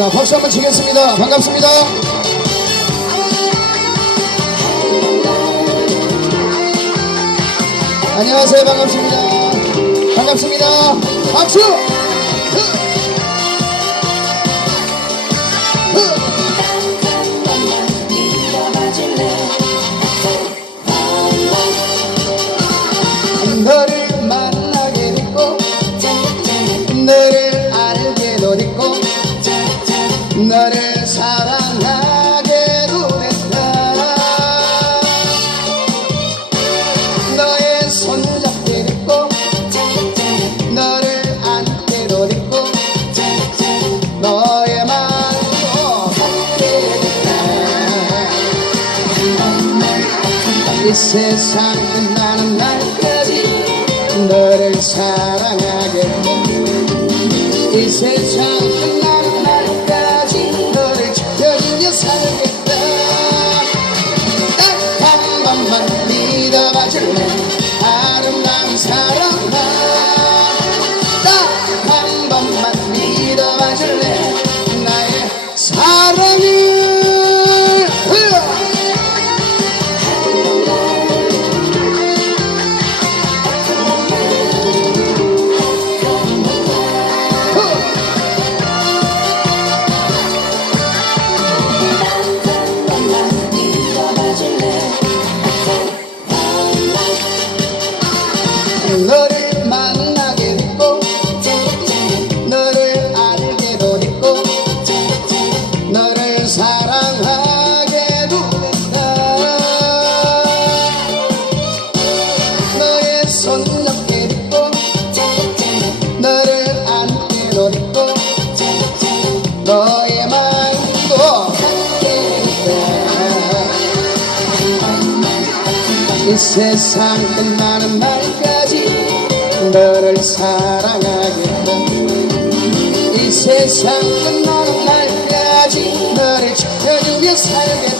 자, 박수 한번 치겠습니다. 반갑습니다. 안녕하세요. 반갑습니다. 반갑습니다. 박수! 이 세상 끝나는 날까지 너를 사랑하겠다 이 세상 끝나는 날까지 너를 지켜주며 살겠다. 딱 한 번만 믿어봐 줄래 이 세상 끝나는 날까지 너를 사랑하겠다 이 세상 끝나는 날까지 너를 지켜주며 살겠다